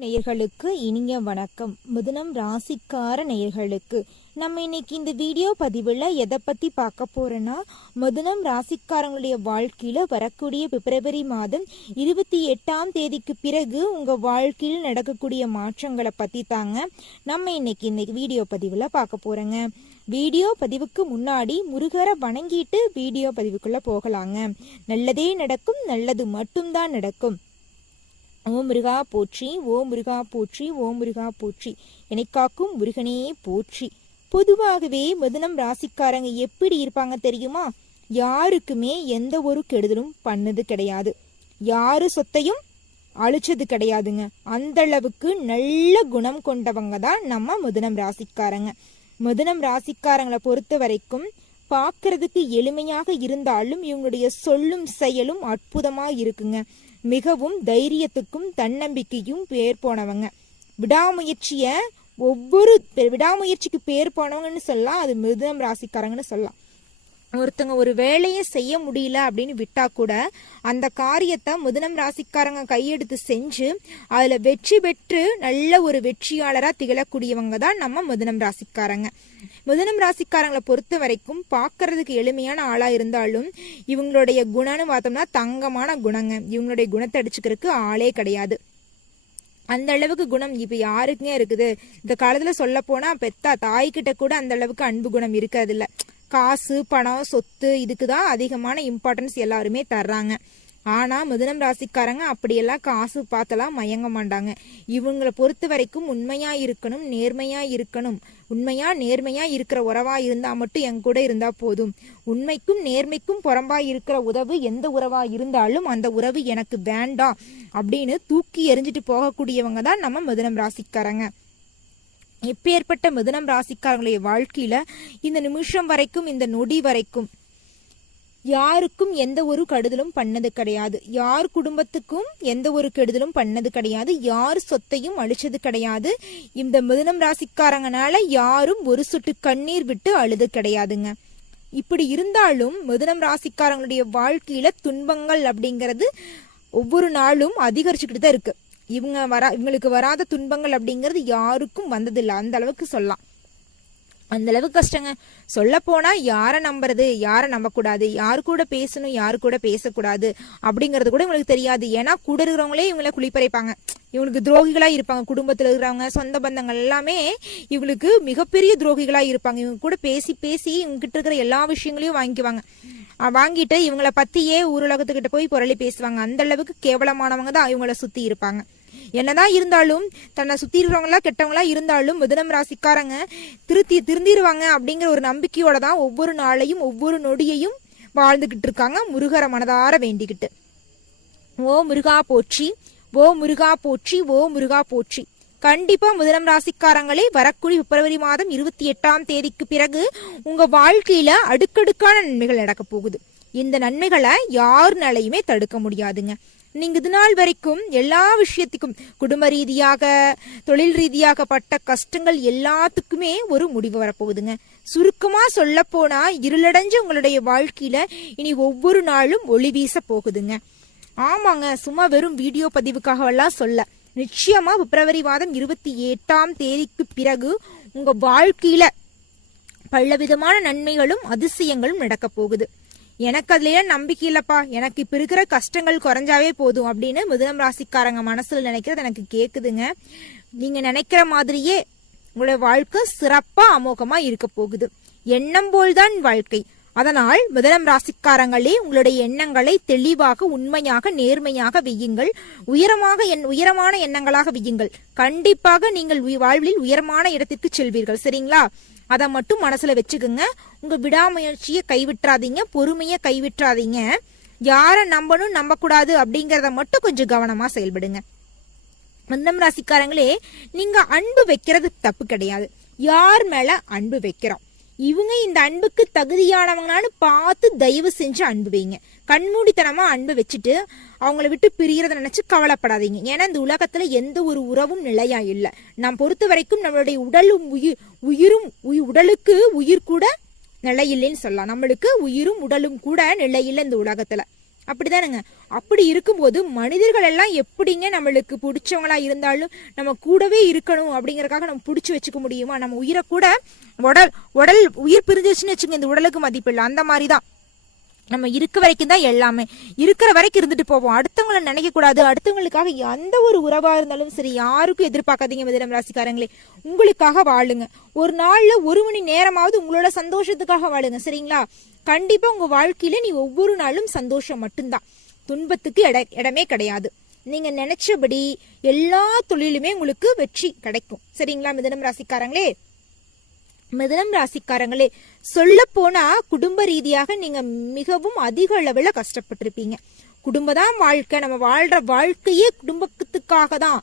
நேயர்களுக்கு இனிய வணக்கம். மிதுனம் ராசிக்கார நேயர்களுக்கு நம்ம இன்னைக்கு இந்த வீடியோ பதிவில் எதை பற்றி பார்க்க போறோன்னா, மிதுனம் ராசிக்காரங்களுடைய வாழ்க்கையில் வரக்கூடிய பிப்ரவரி மாதம் 28ஆம் தேதிக்கு பிறகு உங்கள் வாழ்க்கையில் நடக்கக்கூடிய மாற்றங்களை பற்றி தாங்க நம்ம இன்னைக்கு இந்த வீடியோ பதிவில் பார்க்க போகிறோங்க. வீடியோ பதிவுக்கு முன்னாடி முருகரை வணங்கிட்டு வீடியோ பதிவுக்குள்ளே போகலாங்க. நல்லதே நடக்கும், நல்லது மட்டும்தான் நடக்கும். ஓம் முருகா போற்றி, ஓம் முருகா போற்றி, ஓம் முருகா போற்றி, என்னை காக்கும் முருகனே போற்றி. பொதுவாகவே மிதுனம் ராசிக்காரங்க எப்படி இருப்பாங்க தெரியுமா? யாருக்குமே எந்த ஒரு கெடுதலும் பண்ணது கிடையாது, யாரு சொத்தையும் அழிச்சது கிடையாதுங்க. அந்த அளவுக்கு நல்ல குணம் கொண்டவங்க தான் நம்ம மிதுனம் ராசிக்காரங்க. மிதுனம் ராசிக்காரங்களை பொறுத்த வரைக்கும் பார்க்கறதுக்கு எளிமையாக இருந்தாலும் இவங்களுடைய சொல்லும் செயலும் அற்புதமா இருக்குங்க. மிகவும் தைரியத்துக்கும் தன்னம்பிக்கையும் பேர் போனவங்க. விடாமுயற்சிக்கு பேர் போனவங்கன்னு சொல்லலாம். அது மிதுனம் ராசிக்காரங்கன்னு சொல்லலாம். ஒருத்தங்க ஒரு வேலையை செய்ய முடியல அப்படின்னு விட்டா கூட அந்த காரியத்தை மிதுனம் ராசிக்காரங்க கையெடுத்து செஞ்சு அதுல வெற்றி பெற்று நல்ல ஒரு வெற்றியாளரா திகழக்கூடியவங்க தான் நம்ம மிதுனம் ராசிக்காரங்க. மிதுனம் ராசிக்காரங்களை பொறுத்த வரைக்கும் பார்க்கறதுக்கு எளிமையான ஆளா இருந்தாலும் இவங்களுடைய குணம்னு பார்த்தோம்னா தங்கமான குணங்க. இவங்களுடைய குணத்தை அடிச்சுக்கிறதுக்கு ஆளே கிடையாது. அந்த அளவுக்கு குணம் இப்ப யாருக்குங்க இருக்குது? இந்த காலத்துல சொல்ல போனா பெத்தா தாய்கிட்ட கூட அந்த அளவுக்கு அன்பு குணம் இருக்கிறது இல்ல. காசு, பணம், சொத்து இதுக்குதான் அதிகமான இம்பார்ட்டன்ஸ் எல்லாருமே தர்றாங்க. ஆனா மிதுனம் ராசிக்காரங்க அப்படியெல்லாம் காசு பார்த்தெல்லாம் மயங்க மாட்டாங்க. இவங்களை பொறுத்த வரைக்கும் உண்மையா இருக்கணும், நேர்மையா இருக்கணும். உண்மையா நேர்மையா இருக்கிற உறவா இருந்தா மட்டும் என் கூட இருந்தா போதும். உண்மைக்கும் நேர்மைக்கும் புறம்பா இருக்கிற உறவு எந்த உறவா இருந்தாலும் அந்த உறவு எனக்கு வேண்டாம் அப்படின்னு தூக்கி எறிஞ்சிட்டு போகக்கூடியவங்க தான் நம்ம மிதுனம் ராசிக்காரங்க. எப்பேற்பட்ட மிதுனம் ராசிக்காரங்களுடைய வாழ்க்கையில இந்த நிமிஷம் வரைக்கும், இந்த நொடி வரைக்கும் யாருக்கும் எந்த ஒரு கெடுதலும் பண்ணது கிடையாது. யார் குடும்பத்துக்கும் எந்த ஒரு கெடுதலும் பண்ணது கிடையாது. யார் சொத்தையும் அழிச்சது கிடையாது. இந்த மிதுனம் ராசிக்காரங்கனால யாரும் ஒரு சொட்டு கண்ணீர் விட்டு அழுது கிடையாதுங்க. இப்படி இருந்தாலும் மிதுனம் ராசிக்காரங்களுடைய வாழ்க்கையில துன்பங்கள் அப்படிங்கிறது ஒவ்வொரு நாளும் அதிகரிச்சுக்கிட்டு தான் இருக்கு. இவங்களுக்கு வராத துன்பங்கள் அப்படிங்கிறது யாருக்கும் வந்ததில்லை. அந்த அளவுக்கு சொல்லலாம். அந்த அளவுக்கு கஷ்டங்க. சொல்ல போனா யாரை நம்புறது, யாரை நம்பக்கூடாது, யாரு கூட பேசணும், யாரு கூட பேசக்கூடாது அப்படிங்கறது கூட இவங்களுக்கு தெரியாது. ஏன்னா கூட இருக்கிறவங்களே இவங்கள குளிப்பறைப்பாங்க. இவங்களுக்கு துரோகிகளா இருப்பாங்க. குடும்பத்துல இருக்கிறவங்க, சொந்த பந்தங்கள் எல்லாமே இவங்களுக்கு மிகப்பெரிய துரோகிகளா இருப்பாங்க. இவங்க கூட பேசி பேசி இவங்க கிட்ட இருக்கிற எல்லா விஷயங்களையும் வாங்கிக்குவாங்க. வாங்கிட்டு இவங்கள பத்தியே ஊருலகத்துக்கிட்ட போய் புரளி பேசுவாங்க. அந்த அளவுக்கு கேவலமானவங்க தான் இவங்கள சுத்தி இருப்பாங்க. என்னதான் இருந்தாலும் தன்னை சுத்தி இருக்கிறவங்களா கெட்டவங்களா இருந்தாலும் மிதுனம் ராசிக்காரங்க திருந்திருவாங்க அப்படிங்கிற ஒரு நம்பிக்கையோட தான் ஒவ்வொரு நாளையும் ஒவ்வொரு நொடியையும் வாழ்ந்துகிட்டு இருக்காங்க. முருகரை மனதார வேண்டிக்கிட்டு ஓ முருகா போற்றி, ஓ முருகா போற்றி, ஓ முருகா போற்றி. கண்டிப்பா மிதுனம் ராசிக்காரங்களே வரக்கூடிய பிப்ரவரி மாதம் 28ஆம் தேதிக்கு பிறகு உங்க வாழ்க்கையில அடுக்கடுக்கான நன்மைகள் நடக்க போகுது. இந்த நன்மைகளை யாருனாலையுமே தடுக்க முடியாதுங்க. நீங்க இது நாள் வரைக்கும் எல்லா விஷயத்துக்கும் குடும்ப ரீதியாக, தொழில் ரீதியாக பட்ட கஷ்டங்கள் எல்லாத்துக்குமே ஒரு முடிவு வரப்போகுதுங்க. சுருக்கமா சொல்ல போனா இருளடைஞ்ச உங்களுடைய வாழ்க்கையில இனி ஒவ்வொரு நாளும் ஒளி வீச போகுதுங்க. ஆமாங்க, சும்மா வெறும் வீடியோ பதிவுக்காகவெல்லாம் சொல்ல. நிச்சயமா பிப்ரவரி மாதம் 28ஆம் தேதிக்கு பிறகு உங்க வாழ்க்கையில பலவிதமான நன்மைகளும் அதிசயங்களும் நடக்க போகுது. எனக்கு அதுல நம்பிக்கை இல்லப்பா, எனக்கு இப்ப இருக்கிற கஷ்டங்கள் குறைஞ்சாவே போதும் அப்படின்னு மிதுனம் ராசிக்காரங்க மனசுல நினைக்கிறது எனக்கு கேக்குதுங்க. நீங்க நினைக்கிற மாதிரியே உங்களுடைய வாழ்க்கை சிறப்பா அமோகமா இருக்க போகுது. எண்ணம் போல்தான் வாழ்க்கை. அதனால் மிதுனம் ராசிக்காரங்களே உங்களுடைய எண்ணங்களை தெளிவாக, உண்மையாக, நேர்மையாக வையுங்கள். உயரமான எண்ணங்களாக வையுங்கள். கண்டிப்பாக நீங்கள் வாழ்வில் உயரமான இடத்திற்கு செல்வீர்கள். சரிங்களா? அதை மட்டும் மனசுல வச்சுக்கோங்க. உங்க விடாமுயற்சியை கைவிட்டுறாதீங்க, பொறுமையை கைவிட்டுறாதீங்க. யாரை நம்பணும் நம்பக்கூடாது அப்படிங்கறத மட்டும் கொஞ்சம் கவனமா செயல்படுங்க. மிதுனம் ராசிக்காரங்களே, நீங்க அன்பு வைக்கிறது தப்பு கிடையாது. யார் மேல அன்பு வைக்கிறோம், இவங்க இந்த அன்புக்கு தகுதியானவங்களான்னு பார்த்து தயவு செஞ்சு அன்பு வைங்க. கண்மூடித்தனமா அன்பு வச்சுட்டு அவங்கள விட்டு பிரியறத நினைச்சு கவலைப்படாதீங்க. ஏன்னா இந்த உலகத்துல எந்த ஒரு உறவும் நிலையா இல்லை. நாம் பொறுத்த வரைக்கும் நம்மளுடைய உடலுக்கு உயிர் கூட நிலையில்லைன்னு சொல்லலாம். நம்மளுக்கு உயிரும் உடலும் கூட நிலையில்லை இந்த உலகத்துல. அப்படிதானுங்க. அப்படி இருக்கும்போது மனிதர்கள் எல்லாம் எப்படிங்க நம்மளுக்கு பிடிச்சவங்களா இருந்தாலும் நம்ம கூடவே இருக்கணும் அப்படிங்கறதுக்காக நம்ம பிடிச்சி வச்சுக்க முடியுமா? நம்ம உயிரை கூட உயிர் பிரிஞ்சிச்சுன்னு வச்சுங்க, இந்த உடலுக்கு மதிப்பு இல்லை. அந்த மாதிரிதான் நம்ம இருக்க வரைக்கும் தான் எல்லாமே, இருக்கிற வரைக்கும் இருந்துட்டு போவோம். அடுத்தவங்களை நினைக்க கூடாது. அடுத்தவங்களுக்காக எந்த ஒரு உறவா இருந்தாலும் சரி யாருக்கும் எதிர்பார்க்காதீங்க மிதுனம் ராசிக்காரங்களே. உங்களுக்காக வாழுங்க. ஒரு நாள்ல 1 மணி நேரமாவது உங்களோட சந்தோஷத்துக்காக வாழுங்க, சரிங்களா? கண்டிப்பா உங்க வாழ்க்கையில நீ ஒவ்வொரு நாளும் சந்தோஷம் மட்டும்தான். துன்பத்துக்கு இடமே கிடையாது. நீங்க நினைச்சபடி எல்லா தொழிலுமே உங்களுக்கு வெற்றி கிடைக்கும், சரிங்களா மிதுனம் ராசிக்காரங்களே? மிதுனம் ராசிக்காரங்களே, சொல்ல போனா குடும்ப ரீதியாக நீங்க மிகவும் அதிக அளவுல கஷ்டப்பட்டிருப்பீங்க. குடும்பம் தான் வாழ்க்கை, நம்ம வாழ்ற வாழ்க்கையே குடும்பத்துக்காக தான்.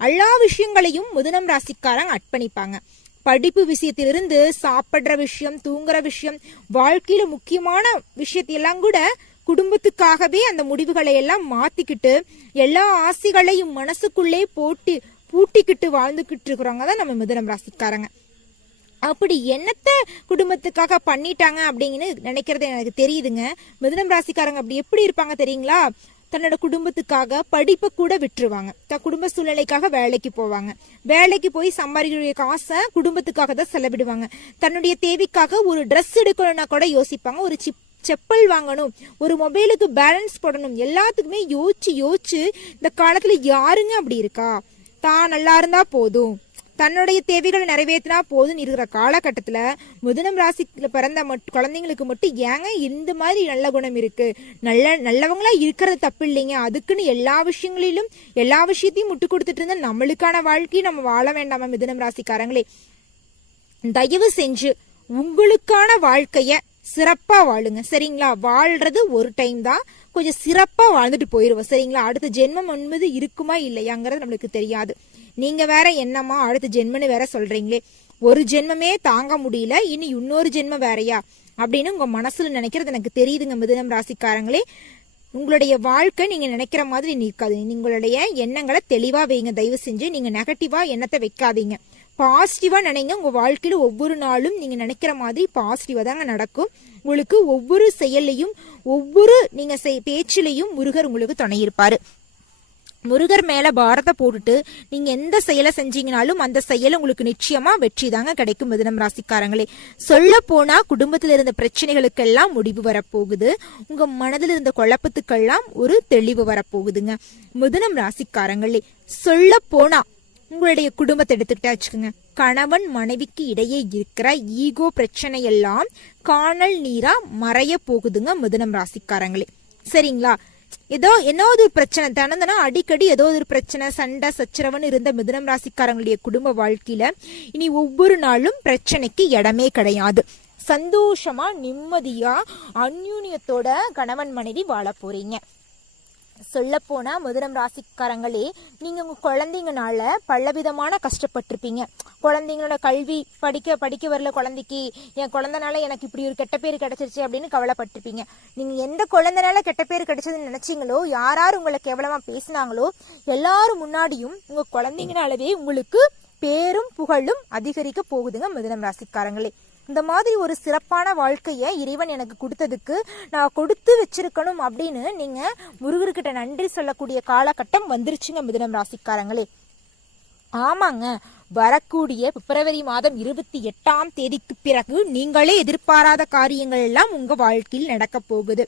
எல்லா விஷயங்களையும் மிதுனம் ராசிக்காரங்க அர்ப்பணிப்பாங்க. படிப்பு விஷயத்திலிருந்து சாப்பிடுற விஷயம், தூங்குற விஷயம், வாழ்க்கையில முக்கியமான விஷயத்தையெல்லாம் கூட குடும்பத்துக்காகவே அந்த முடிவுகளை எல்லாம் மாத்திக்கிட்டு எல்லா ஆசைகளையும் மனசுக்குள்ளே பூட்டிக்கிட்டு வாழ்ந்துகிட்டு இருக்கிறவங்க தான் நம்ம மிதுனம் ராசிக்காரங்க. அப்படி என்னத்த குடும்பத்துக்காக பண்ணிட்டாங்க அப்படின்னு நினைக்கிறது எனக்கு தெரியுதுங்க. மிதுனம் ராசிக்காரங்க அப்படி எப்படி இருப்பாங்க தெரியுங்களா? தன்னோட குடும்பத்துக்காக படிப்பை கூட விட்டுருவாங்க. குடும்ப சூழ்நிலைக்காக வேலைக்கு போவாங்க. வேலைக்கு போய் சம்பாதிக்கிற காசை குடும்பத்துக்காக தான் செலவிடுவாங்க. தன்னுடைய தேவைக்காக ஒரு ட்ரெஸ் எடுக்கணும்னா கூட யோசிப்பாங்க. ஒரு செப்பல் வாங்கணும், ஒரு மொபைலுக்கு பேலன்ஸ் போடணும், எல்லாத்துக்குமே யோசிச்சு இந்த காலத்துல யாருங்க அப்படி இருக்கா? தான் நல்லா இருந்தா போதும், தன்னுடைய தேவைகளை நிறைவேற்றினா போதும் இருக்கிற காலகட்டத்துல மிதுனம் ராசியில பிறந்த குழந்தைங்களுக்கு மட்டும் ஏங்க இந்த மாதிரி நல்ல குணம் இருக்கு? நல்லவங்களா இருக்கிறது தப்பு இல்லைங்க. அதுக்குன்னு எல்லா விஷயத்தையும் முட்டு கொடுத்துட்டு இருந்தா நம்மளுக்கான வாழ்க்கையை நம்ம வாழ வேண்டாமா மிதுனம் ராசிக்காரங்களே? தயவு செஞ்சு உங்களுக்கான வாழ்க்கைய சிறப்பா வாழுங்க, சரிங்களா? வாழ்றது ஒரு டைம் தான், கொஞ்சம் சிறப்பா வாழ்ந்துட்டு போயிருவோம், சரிங்களா? அடுத்த ஜென்மம் என்பது இருக்குமா இல்லையாங்கிறது நம்மளுக்கு தெரியாது. நீங்க வேற என்னமா அடுத்த ஜென்மன்னு வேற சொல்றீங்களே, ஒரு ஜென்மமே தாங்க முடியல, இனி இன்னொரு ஜென்மம் வேறையா அப்படின்னு உங்க மனசுல நினைக்கிறது எனக்கு தெரியுதுங்க மிதுனம் ராசிக்காரங்களே. உங்களுடைய வாழ்க்கை நீங்க நினைக்கிற மாதிரி நிற்காது. உங்களுடைய எண்ணங்களை தெளிவா வைங்க. தயவு செஞ்சு நீங்க நெகட்டிவா எண்ணத்தை வைக்காதீங்க, பாசிட்டிவா நினைங்க. உங்க வாழ்க்கையில ஒவ்வொரு நாளும் நீங்க நினைக்கிற மாதிரி பாசிட்டிவா தாங்க நடக்கும். உங்களுக்கு ஒவ்வொரு செயலையும் ஒவ்வொரு நீங்க பேச்சிலையும் முருகர் உங்களுக்கு துணை இருப்பாரு. முருகர் மேல பாரத்தை போட்டுட்டு நீங்க எந்த செயலை செஞ்சீங்கனாலும் அந்த செயல் உங்களுக்கு நிச்சயமா வெற்றி தாங்க கிடைக்கும் மிதுனம் ராசிக்காரங்களே. சொல்ல போனா குடும்பத்துல இருந்த பிரச்சனைகளுக்கெல்லாம் முடிவு வரப்போகுது. உங்க மனதில் இருந்த குழப்பத்துக்கெல்லாம் ஒரு தெளிவு வரப்போகுதுங்க மிதுனம் ராசிக்காரங்களே. சொல்ல போனா உங்களுடைய குடும்பத்தை எடுத்துக்கிட்டா வச்சுக்கோங்க, கணவன் மனைவிக்கு இடையே இருக்கிற ஈகோ பிரச்சனை எல்லாம் காணல் நீரா மறைய போகுதுங்க மிதுனம் ராசிக்காரங்களே, சரிங்களா? ஏதாவது ஒரு பிரச்சனை தினந்தனா அடிக்கடி ஏதோ ஒரு பிரச்சனை, சண்டை சச்சரவன் இருந்த மிதுனம் ராசிக்காரங்களுடைய குடும்ப வாழ்க்கையில இனி ஒவ்வொரு நாளும் பிரச்சனைக்கு இடமே கிடையாது. சந்தோஷமா நிம்மதியா அந்யூன்யத்தோட கணவன் மனைவி வாழ போறீங்க. சொல்ல போனா மிதுனம் ராசிக்காரங்களே, நீங்க உங்க குழந்தைங்கனால பலவிதமான கஷ்டப்பட்டிருப்பீங்க. குழந்தைங்களோட கல்வி படிக்க வரல, குழந்தைக்கு என் குழந்தைனால எனக்கு இப்படி ஒரு கெட்ட பேர் கிடைச்சிருச்சு அப்படின்னு கவலைப்பட்டிருப்பீங்க. நீங்க எந்த குழந்தைனால கெட்ட பேர் கிடைச்சதுன்னு நினைச்சீங்களோ, யாராரு உங்களை கேவலமா பேசினாங்களோ எல்லாரும் முன்னாடியும் உங்க குழந்தைங்கனாலவே உங்களுக்கு பேரும் புகழும் அதிகரிக்க போகுதுங்க மிதுனம் ராசிக்காரங்களே. இந்த மாதிரி ஒரு சிறப்பான வாழ்க்கைய இறைவன் எனக்கு கொடுத்ததுக்கு நான் கொடுத்து வச்சிருக்கணும் அப்படின்னு நீங்க முருகர்கிட்ட நன்றி சொல்லக்கூடிய காலகட்டம் வந்துருச்சுங்க மிதுனம் ராசிக்காரங்களே. ஆமாங்க, வரக்கூடிய பிப்ரவரி மாதம் 28ஆம் தேதிக்கு பிறகு நீங்களே எதிர்பாராத காரியங்கள் எல்லாம் உங்க வாழ்க்கையில் நடக்க போகுது.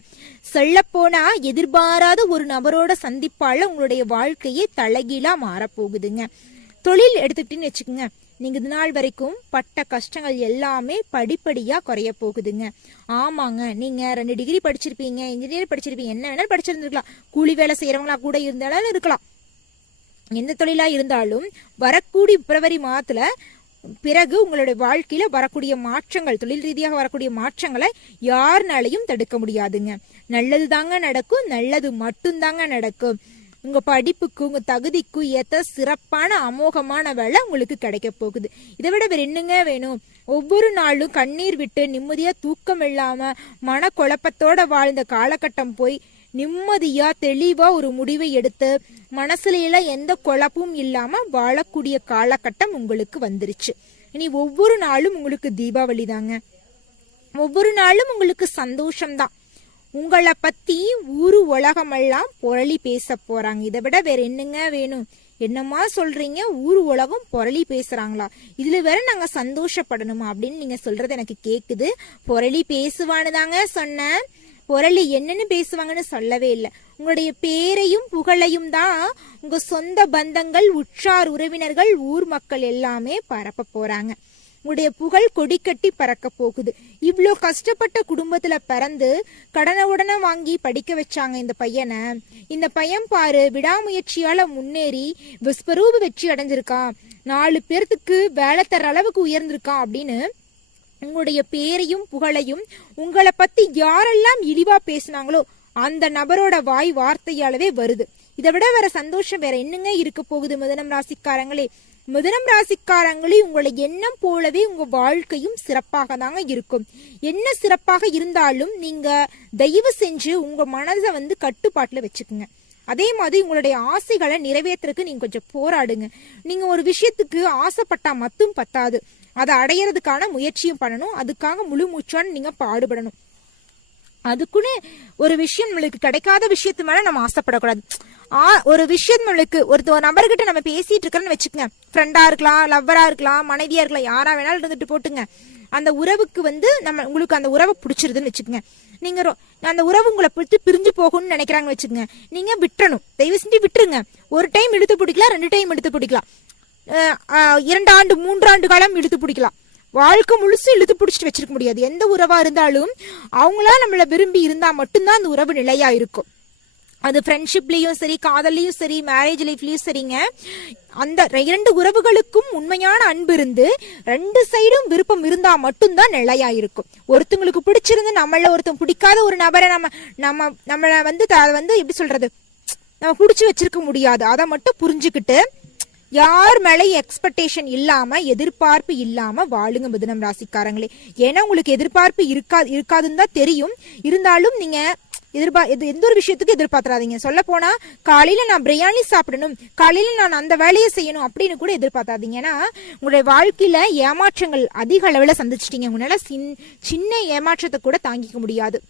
சொல்ல போனா எதிர்பாராத ஒரு நபரோட சந்திப்பால உங்களுடைய வாழ்க்கையே தலைகீழா மாறப்போகுதுங்க. தொழில் எடுத்துக்கிட்டீங்கன்னு வச்சுக்கோங்க, நீங்க இது நாள் வரைக்கும் பட்ட கஷ்டங்கள் எல்லாமே படிப்படியா குறைய போகுதுங்க. ஆமாங்க, நீங்க 2 டிகிரி படிச்சிருப்பீங்க, இன்ஜினியர் படிச்சிருப்பீங்க, என்ன வேணாலும் படிச்சிருந்துருக்கலாம், கூலி வேலை செய்யறவங்களா கூட இருந்தாலும் இருக்கலாம். எந்த தொழிலா இருந்தாலும் வரக்கூடிய பிப்ரவரி மாதத்துல பிறகு உங்களுடைய வாழ்க்கையில வரக்கூடிய மாற்றங்கள், தொழில் ரீதியாக வரக்கூடிய மாற்றங்களை யாருனாலையும் தடுக்க முடியாதுங்க. நல்லது தாங்க நடக்கும், நல்லது மட்டும் தாங்க நடக்கும். உங்க படிப்புக்கு உங்க தகுதிக்கு ஏத்த சிறப்பான அமோகமான வேலை உங்களுக்கு கிடைக்க போகுது. இதை விட வேற என்னங்க வேணும்? ஒவ்வொரு நாளும் கண்ணீர் விட்டு நிம்மதியா தூக்கம் இல்லாம மன குழப்பத்தோட வாழ்ந்த காலகட்டம் போய் நிம்மதியா தெளிவா ஒரு முடிவை எடுத்து மனசுல எந்த குழப்பமும் இல்லாம வாழக்கூடிய காலகட்டம் உங்களுக்கு வந்துருச்சு. இனி ஒவ்வொரு நாளும் உங்களுக்கு தீபாவளி தாங்க, ஒவ்வொரு நாளும் உங்களுக்கு சந்தோஷம்தான். உங்களை பத்தி ஊரு உலகமெல்லாம் புரளி பேச போறாங்க. இதை விட வேற என்னங்க வேணும்? என்னம்மா சொல்றீங்க? ஊரு உலகம் புரளி பேசுறாங்களா? இதுல வேற நாங்க சந்தோஷப்படணுமா அப்படின்னு நீங்க சொல்றது எனக்கு கேக்குது. புரளி பேசுவான்னு தாங்க சொன்னேன். புரளி என்னன்னு பேசுவாங்கன்னு சொல்லவே இல்லை. உங்களுடைய பேரையும் புகழையும் தான் உங்க சொந்த பந்தங்கள், உற்றார் உறவினர்கள், ஊர் மக்கள் எல்லாமே பரப்ப போறாங்க. உங்களுடைய புகழ் கொடி கட்டி பறக்க போகுது. இவ்வளோ கஷ்டப்பட்ட குடும்பத்துல பிறந்து கடனை வாங்கி படிக்க வச்சாங்க இந்த பையனை. இந்த பையன் பாரு விடாமுயற்சியால முன்னேறி விஸ்வரூப வெற்றி அடைஞ்சிருக்கான், 4 பேர்த்துக்கு வேலை தர அளவுக்கு உயர்ந்திருக்கான் அப்படின்னு உங்களுடைய பேரையும் புகழையும் உங்களை பத்தி யாரெல்லாம் இழிவா பேசினாங்களோ அந்த நபரோட வாய் வார்த்தையாலவே வருது. இதை விட வேற சந்தோஷம் வேற என்னங்க இருக்க போகுது? மிதுனம் ராசிக்காரங்களே, மிதுனம் ராசிக்காரங்களே, உங்களை எண்ணம் போலவே உங்க வாழ்க்கையும் சிறப்பாக தாங்க இருக்கும். என்ன சிறப்பாக இருந்தாலும் நீங்க தயவு செஞ்சு உங்க மனதை கட்டுப்பாட்டுல வச்சுக்குங்க. அதே மாதிரி உங்களுடைய ஆசைகளை நிறைவேற்றுறதுக்கு நீங்க கொஞ்சம் போராடுங்க. நீங்க ஒரு விஷயத்துக்கு ஆசைப்பட்டா மட்டும் பத்தாது, அதை அடையிறதுக்கான முயற்சியும் பண்ணணும். அதுக்காக முழு மூச்சான நீங்க பாடுபடணும். அதுக்குன்னு ஒரு விஷயம் நம்மளுக்கு கிடைக்காத விஷயத்து மேல நம்ம ஆசைப்படக்கூடாது. ஒரு விஷயம் நம்மளுக்கு ஒரு நபர்கிட்ட நம்ம பேசிட்டு இருக்கிறோன்னு வச்சுக்கோங்க, ஃப்ரெண்டா இருக்கலாம், லவ்வரா இருக்கலாம், மனைவியா இருக்கலாம், யாரா வேணாலும் இருந்துட்டு போட்டுங்க. அந்த உறவுக்கு உங்களுக்கு அந்த உறவை பிடிச்சிருதுன்னு வச்சுக்கோங்க. நீங்க அந்த உறவு உங்களை பிரிஞ்சு போகணும்னு நினைக்கிறாங்கன்னு வச்சுக்கோங்க, நீங்க விட்டுறணும். தயவு செஞ்சு விட்டுருங்க. ஒரு டைம் இழுத்து பிடிக்கலாம், 2 டைம் இழுத்து பிடிக்கலாம், 2 ஆண்டு 3 ஆண்டு காலம் இழுத்து பிடிக்கலாம். வாழ்க்கை முழுசும் இழுத்து பிடிச்சிட்டு வச்சிருக்க முடியாது. எந்த உறவா இருந்தாலும் அவங்களா நம்மள விரும்பி இருந்தா மட்டும்தான் அந்த உறவு நிலையா இருக்கும். அது ஃப்ரெண்ட்ஷிப்லயும் சரி, காதல்லையும் சரி, மேரேஜ் லைஃப்லயும் சரிங்க. அந்த 2 உறவுகளுக்கும் உண்மையான அன்பு இருந்து 2 சைடும் விருப்பம் இருந்தா மட்டும்தான் நிலையா இருக்கும். ஒருத்தங்களுக்கு பிடிச்சிருந்து நம்மள ஒருத்தங்க பிடிக்காத ஒரு நபரை நம்மள எப்படி சொல்றது, நம்ம பிடிச்சி வச்சிருக்க முடியாது. அதை மட்டும் புரிஞ்சுக்கிட்டு யார் மேலே எக்ஸ்பெக்டேஷன் இல்லாம, எதிர்பார்ப்பு இல்லாம வாழுங்க மிதுனம் ராசிக்காரங்களே. ஏன்னா உங்களுக்கு எதிர்பார்ப்பு இருக்காதுன்னு தான் தெரியும். இருந்தாலும் நீங்க எந்த ஒரு விஷயத்துக்கு எதிர்பார்த்துறாதீங்க. சொல்ல போனா காலையில நான் பிரியாணி சாப்பிடணும், காலையில நான் அந்த வேலையை செய்யணும் அப்படின்னு கூட எதிர்பார்த்தாதீங்க. ஏன்னா உங்களுடைய வாழ்க்கையில ஏமாற்றங்கள் அதிக அளவுல சந்திச்சிட்டீங்க. உங்களால சின்ன ஏமாற்றத்தை கூட தாங்கிக்க முடியாது.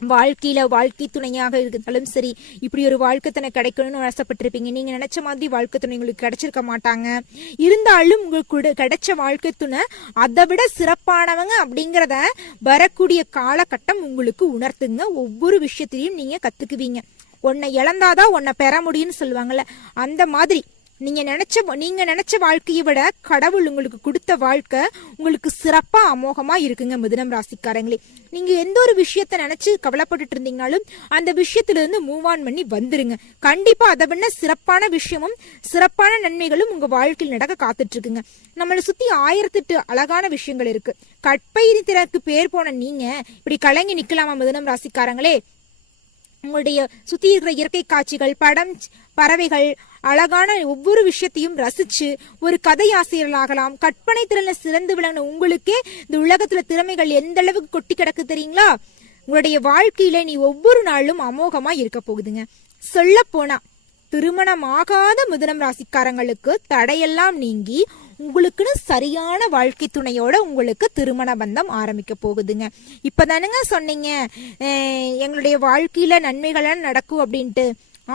வாழ்க்கையில வாழ்க்கை துணையாக இருந்தாலும் சரி, இப்படி ஒரு வாழ்க்கை துணை கிடைக்கணும்னு ஆசைப்பட்டிருப்பீங்க. நீங்க நினைச்ச மாதிரி வாழ்க்கை துணை உங்களுக்கு கிடைச்சிருக்க மாட்டாங்க. இருந்தாலும் உங்களுக்கு கிடைச்ச வாழ்க்கை துணை அதை விட சிறப்பானவங்க அப்படிங்கிறத வரக்கூடிய காலகட்டம் உங்களுக்கு உணர்த்துங்க. ஒவ்வொரு விஷயத்திலையும் நீங்க கத்துக்குவீங்க. உன்னை இழந்தாதான் உன்னை பெற முடியும்னு சொல்லுவாங்கல்ல, அந்த மாதிரி நீங்க நினைச்ச வாழ்க்கையை விட கடவுள் உங்களுக்கு கொடுத்த வாழ்க்கை உங்களுக்கு சிறப்பா அமோகமா இருக்குங்க மிதுனம் ராசிக்காரங்களே. நீங்க எந்த ஒரு விஷயத்த நினைச்சு கவலைப்பட்டுட்டு இருந்தீங்கனாலும் அந்த விஷயத்துல இருந்து மூவ் ஆன் பண்ணி வந்துருங்க. கண்டிப்பா அதை விட சிறப்பான விஷயமும் சிறப்பான நன்மைகளும் உங்க வாழ்க்கையில் நடக்க காத்துட்டு இருக்குங்க. நம்மளை சுத்தி 1008 அழகான விஷயங்கள் இருக்கு. கற்பனை திறக்கு பேர் போன நீங்க இப்படி கலங்கி நிக்கலாமா மிதுனம் ராசிக்காரங்களே? உங்களுடைய சுத்தி இருக்கிற இயற்கை காட்சிகள், படம், பறவைகள், அழகான ஒவ்வொரு விஷயத்தையும் ரசிச்சு ஒரு கதை ஆசிரியர்களாகலாம். கற்பனை திறனை சிறந்து விளங்கின உங்களுக்கே இந்த உலகத்துல திறமைகள் எந்த அளவுக்கு கொட்டி கிடக்கு தெரியுங்களா? உங்களுடைய வாழ்க்கையில நீ ஒவ்வொரு நாளும் அமோகமா இருக்க போகுதுங்க. சொல்ல போனா திருமணமாகாத மிதுனம் ராசிக்காரங்களுக்கு தடையெல்லாம் நீங்கி உங்களுக்குன்னு சரியான வாழ்க்கை துணையோட உங்களுக்கு திருமண பந்தம் ஆரம்பிக்க போகுதுங்க. இப்பதானுங்க சொன்னீங்க எங்களுடைய வாழ்க்கையில நன்மைகள் நடக்கும் அப்படின்ட்டு.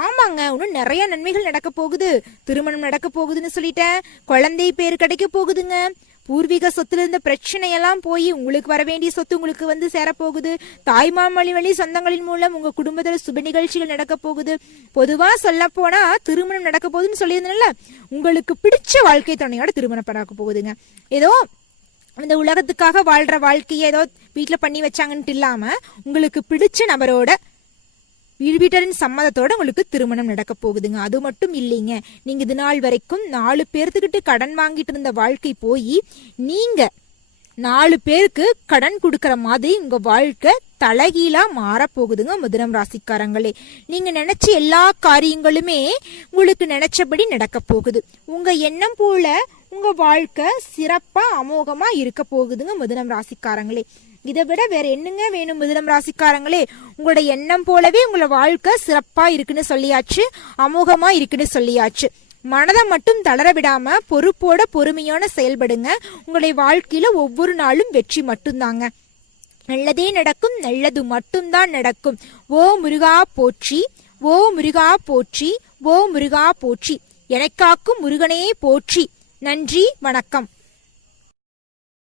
ஆமாங்க, இன்னும் நிறைய நன்மைகள் நடக்க போகுது. திருமணம் நடக்க போகுதுன்னு சொல்லிட்டேன். குழந்தை பேர் கிடைக்க போகுதுங்க. பூர்வீக சொத்துல இருந்த பிரச்சனையெல்லாம் போய் உங்களுக்கு வர வேண்டிய சொத்து உங்களுக்கு சேரப்போகுது. தாய்மாமொழி சொந்தங்களின் மூலம் உங்க குடும்பத்துல சுப நிகழ்ச்சிகள் நடக்க போகுது. பொதுவா சொல்ல போனா திருமணம் நடக்க போகுதுன்னு சொல்லியிருந்தேன்ல, உங்களுக்கு பிடிச்ச வாழ்க்கை துணையோட திருமணம் நடக்க போகுதுங்க. ஏதோ இந்த உலகத்துக்காக வாழ்ற வாழ்க்கையை ஏதோ வீட்டுல பண்ணி வச்சாங்கன்ட்டு இல்லாம உங்களுக்கு பிடிச்ச நபரோட வீட்டரின் சம்மதத்தோட உங்களுக்கு திருமணம் நடக்க போகுதுங்க. அது மட்டும் இல்லைங்க, நீங்க இது நாள் வரைக்கும் 4 பேர்த்துக்கிட்டு கடன் வாங்கிட்டு இருந்த வாழ்க்கை போய் நீங்க 4 பேருக்கு கடன் கொடுக்கற மாதிரி உங்க வாழ்க்கை தலைகீழா மாறப்போகுதுங்க மிதுனம் ராசிக்காரங்களே. நீங்க நினைச்ச எல்லா காரியங்களுமே உங்களுக்கு நினைச்சபடி நடக்க போகுது. உங்க எண்ணம் போல உங்க வாழ்க்கை சிறப்பா அமோகமா இருக்க போகுதுங்க மிதுனம் ராசிக்காரங்களே. இதை விட வேற என்னங்க வேணும் மிதுனம் ராசிக்காரங்களே? உங்களோட எண்ணம் போலவே உங்களோட வாழ்க்கை சிறப்பா இருக்குன்னு சொல்லியாச்சு, அமோகமா இருக்குன்னு சொல்லியாச்சு. மனதை மட்டும் தளர விடாம பொறுப்போட பொறுமையான செயல்படுங்க. உங்களுடைய வாழ்க்கையில ஒவ்வொரு நாளும் வெற்றி மட்டும்தாங்க. நல்லதே நடக்கும், நல்லது மட்டும்தான் நடக்கும். ஓ முருகா போற்றி, ஓ முருகா போற்றி, ஓ முருகா போற்றி. எனக்காக்கும் முருகனே போற்றி. நன்றி, வணக்கம்.